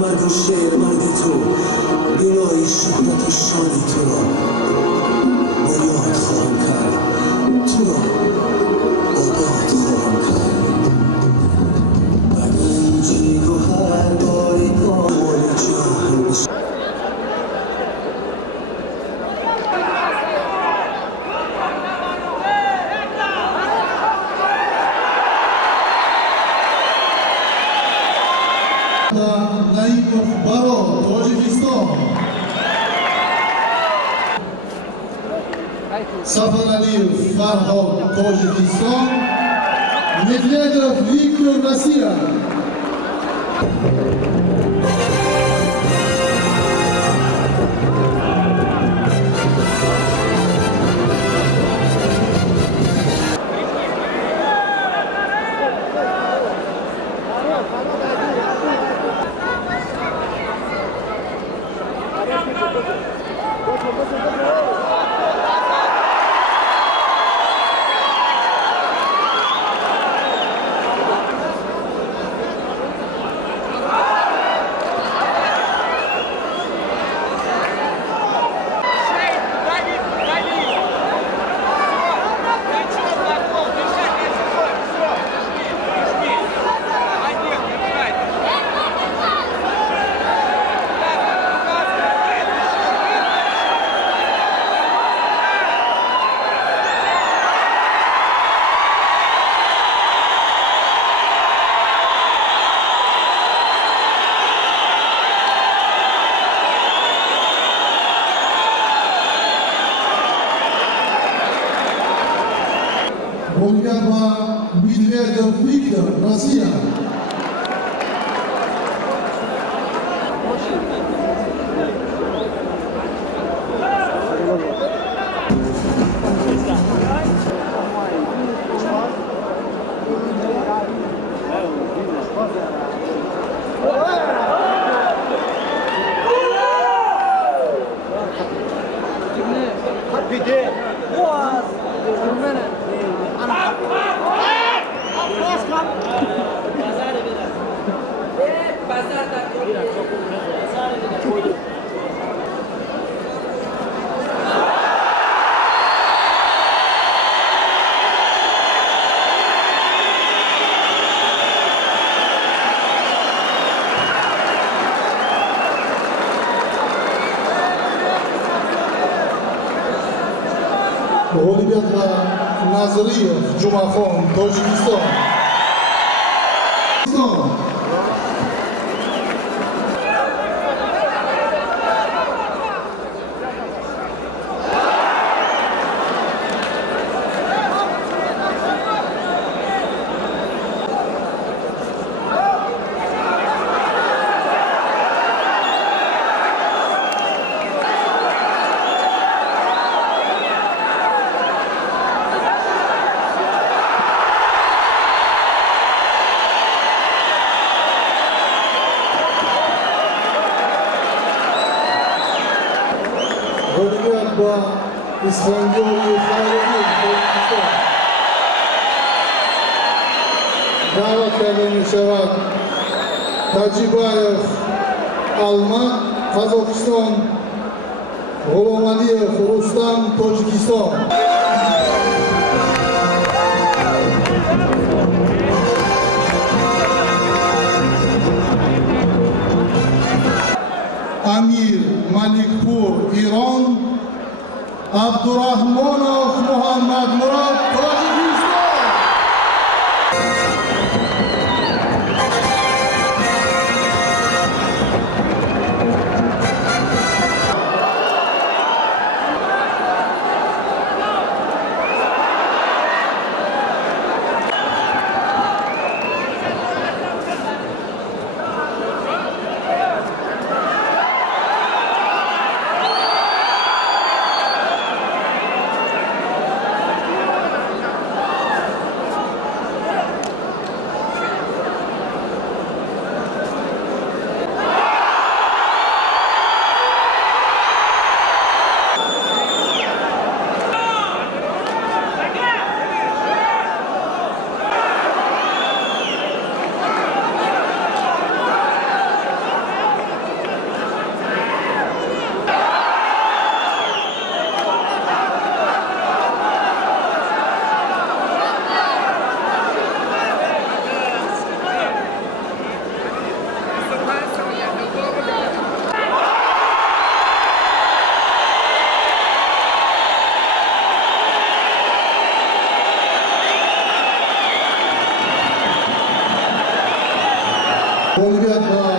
مرگ و شعر مرگ تو بینایی شدت شان تو را بنیاد خواهم کرد تو را آباد خواهم کرد بگنجی و هر باری آمال جهان Naimov Baro, Tojikiston. Safar Aliyev, Farhod, Tojikiston. Medvedev, Viktor, Rossiya. Bulgarva Medvedev Viktor, Rossiya. G'olibiyatlar Naziriyev, Jumaxon, Tojikiston. G'olibiyat va Isfandiyoviy Xayriddin, Tojikiston. Da'vatlarni Shavat Tajibayev, Almat, Qozog'iston. G'ulomaliyev Rustam, Tojikiston. Amir Malikpur, Iron. Abdurahmonov Muhammad Murod, Tojikiston. g'olibiyat va